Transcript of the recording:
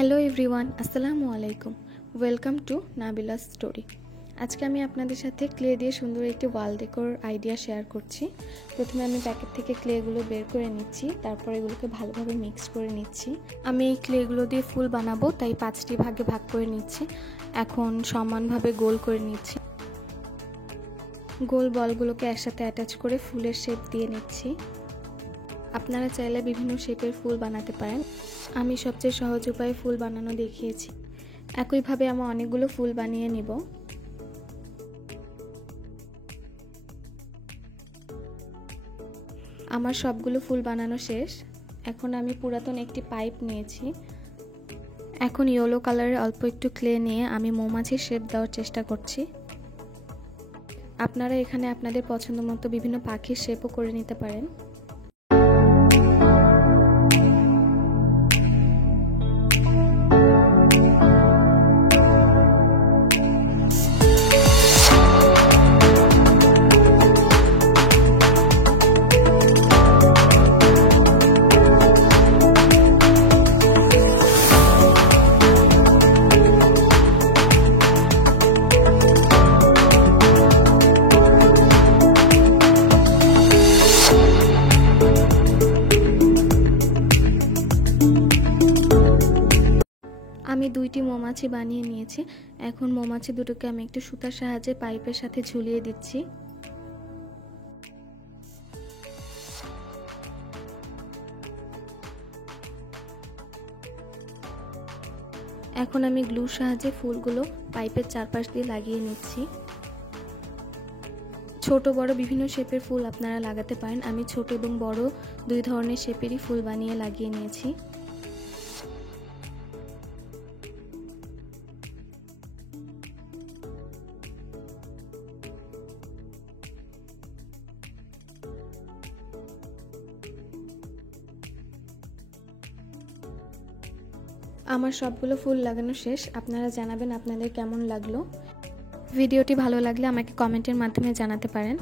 Hello everyone, আসসালামু আলাইকুম। Welcome to Nabila's story. আজকে আমি আপনাদের সাথে ক্লে দিয়ে সুন্দর একটি ওয়াল ডেকোর আইডিয়া শেয়ার করছি। প্রথমে আমি প্যাকেট থেকে ক্লেগুলো বের করে নিচ্ছি, তারপর এগুলোকে ভালোভাবে মিক্স করে নিচ্ছি। আমি এই ক্লেগুলো দিয়ে ফুল বানাবো, তাই 5টি ভাগে ভাগ করে নিচ্ছি। এখন সমানভাবে গোল করে নিচ্ছি। গোল বলগুলোকে একসাথে অ্যাটাচ করে ফুলের শেপ দিয়ে নিচ্ছি। আপনারা চাইলে বিভিন্ন শেপের ফুল বানাতে পারেন। আমি সবচেয়ে সহজ উপায়ে ফুল বানানো দেখিয়েছি। একইভাবে আমি অনেকগুলো ফুল বানিয়ে নিব। আমার সবগুলো ফুল বানানো শেষ। এখন আমি পুরাতন একটি পাইপ নিয়েছি। এখন ইয়েলো কালারের অল্প একটু ক্লে নিয়ে আমি মৌমাছির শেপ দেওয়ার চেষ্টা করছি। আপনারা এখানে আপনাদের পছন্দ মতো বিভিন্ন পাখির শেপও করে নিতে পারেন। আমি 2টি মৌমাছি বানিয়ে নিয়েছি। এখন মৌমাছি দুটোকে আমি একটু সুতার সাহায্যে পাইপের সাথে ঝুলিয়ে দিচ্ছি। এখন আমি গ্লুর সাহায্যে ফুলগুলো পাইপের চারপাশ দিয়ে লাগিয়ে নিচ্ছি। ছোট বড় বিভিন্ন শেপের ফুল আপনারা লাগাতে পারেন। আমি ছোট এবং বড় দুই ধরনের শেপেরই ফুল বানিয়ে লাগিয়ে নিয়েছি। আমার সবগুলো ফুল লাগানো শেষ। আপনারা জানাবেন আপনাদের কেমন লাগলো। ভিডিওটি ভালো লাগলে আমাকে কমেন্টের মাধ্যমে জানাতে পারেন।